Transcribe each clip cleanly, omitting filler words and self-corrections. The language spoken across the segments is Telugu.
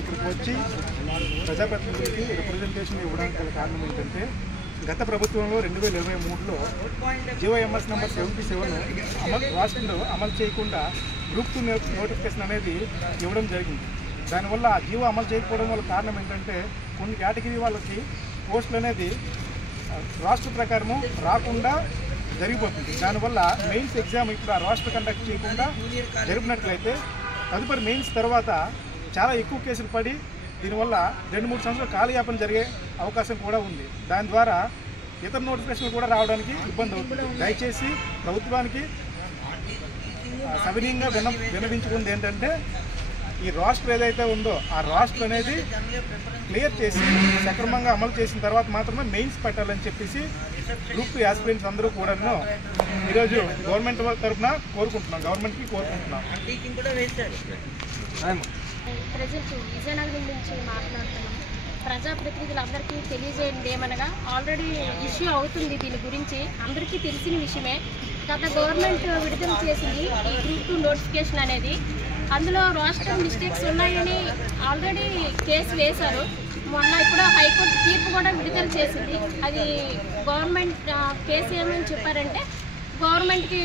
ఇక్కడికి వచ్చి ప్రజాప్రతినిధులకి రిప్రజెంటేషన్ ఇవ్వడానికి గల కారణం ఏంటంటే గత ప్రభుత్వంలో 2023లో జీవోఎంఎస్ నెంబర్ 77 రాష్ట్రంలో అమలు చేయకుండా గ్రూప్ 2 నోటిఫికేషన్ అనేది ఇవ్వడం జరిగింది. దానివల్ల ఆ జీవో అమలు చేయకపోవడం వల్ల కారణం ఏంటంటే కొన్ని కేటగిరీ వాళ్ళకి పోస్టులు అనేది రాష్ట్ర ప్రకారము రాకుండా జరిగిపోతుంది. దానివల్ల మెయిన్స్ ఎగ్జామ్ ఇప్పుడు ఆ రాష్ట్ర కండక్ట్ చేయకుండా జరిపినట్లయితే తదుపరి మెయిన్స్ తర్వాత చాలా ఎక్కువ కేసులు పడి దీనివల్ల 2-3 సంవత్సరాలు కాలయాపన జరిగే అవకాశం కూడా ఉంది. దాని ద్వారా ఇతర నోటిఫికేషన్లు కూడా రావడానికి ఇబ్బంది అవుతుంది. దయచేసి ప్రభుత్వానికి సవినీయంగా విన్నవించుకుంది ఏంటంటే ఈ రాష్ట్రం ఏదైతే ఉందో ఆ రాష్ట్రం అనేది క్లియర్ చేసి సక్రమంగా అమలు చేసిన తర్వాత మాత్రమే మెయిన్స్ పెట్టాలని చెప్పేసి గ్రూప్ 2 యాస్పిరెంట్స్ అందరూ కూడాను ఈరోజు గవర్నమెంట్ తరఫున గవర్నమెంట్కి కోరుకుంటున్నాం. ప్రజెంట్ విజయనగరం నుంచి మాట్లాడుతున్నాం. ప్రజాప్రతినిధులందరికీ తెలియజేయండి ఏమనగా ఆల్రెడీ ఇష్యూ అవుతుంది. దీని గురించి అందరికీ తెలిసిన విషయమే. గత గవర్నమెంట్ విడుదల చేసింది ఈ గ్రూప్ 2 నోటిఫికేషన్ అనేది. అందులో రాష్ట్ర మిస్టేక్స్ ఉన్నాయని ఆల్రెడీ కేసు వేశారు. మొన్న ఇప్పుడు హైకోర్టు తీర్పు కూడా విడుదల చేసింది. అది గవర్నమెంట్ కేసు ఏమని చెప్పారంటే గవర్నమెంట్కి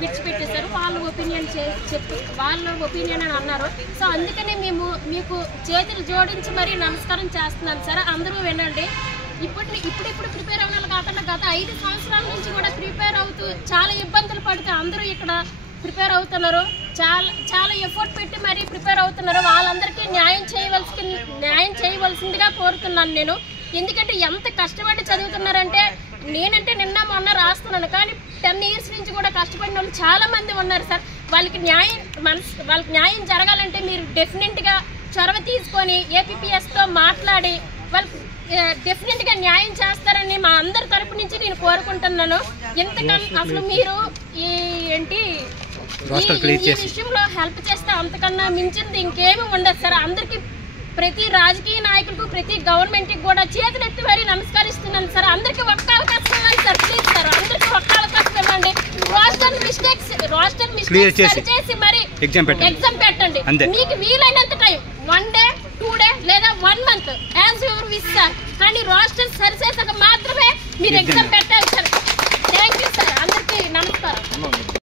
విడిచిపెట్టేశారు. వాళ్ళ ఒపీనియన్ అని అన్నారు. సో అందుకనే మేము మీకు చేతులు జోడించి మరీ నమస్కారం చేస్తున్నాను సార్. అందరూ వినండి. ఇప్పుడు ప్రిపేర్ అవ్వాలి కాకుండా గత 5 సంవత్సరాల నుంచి కూడా ప్రిపేర్ అవుతూ చాలా ఇబ్బందులు పడితే అందరూ ఇక్కడ ప్రిపేర్ అవుతున్నారు. చాలా ఎఫర్ట్ పెట్టి మరీ ప్రిపేర్ అవుతున్నారు. వాళ్ళందరికీ న్యాయం చేయవలసిందిగా కోరుతున్నాను నేను. ఎందుకంటే ఎంత కష్టపడి చదువుతున్నారంటే నేనంటే నిన్న మొన్న రాస్తున్నాను, కానీ 10 years నుంచి కూడా కష్టపడిన వాళ్ళు చాలా మంది ఉన్నారు సార్. వాళ్ళకి న్యాయం జరగాలంటే మీరు డెఫినెట్గా చొరవ తీసుకొని ఏపీపీఎస్తో మాట్లాడి వాళ్ళకి డెఫినెట్గా న్యాయం చేస్తారని మా అందరి తరపు నుంచి నేను కోరుకుంటున్నాను. ఎంతకన్నా అసలు మీరు ఈ విషయంలో హెల్ప్ చేస్తే అంతకన్నా మించింది ఇంకేమీ ఉండదు సార్. అందరికీ ప్రతి రాజకీయ నాయకులకు ప్రతి గవర్నమెంట్కి కూడా చేతులెత్తి మరీ నమస్కరిస్తున్నాను సార్. అందరికీ ఒక్క అవకాశం ఇవ్వండి సార్, ప్లీజ్ సార్. అందరికీ ఒక్క అవకాశం ఇవ్వండి. రోస్టర్ మిస్టేక్స్ సరిచేసి మరి ఎగ్జామ్ పెట్టండి. మీకు వీలైనంత టైం 1 day 2 days లేదా 1 month as your wish sir. కానీ రోస్టర్ సరిచేసాక మాత్రమే మీరు ఎగ్జామ్ పెట్టండి.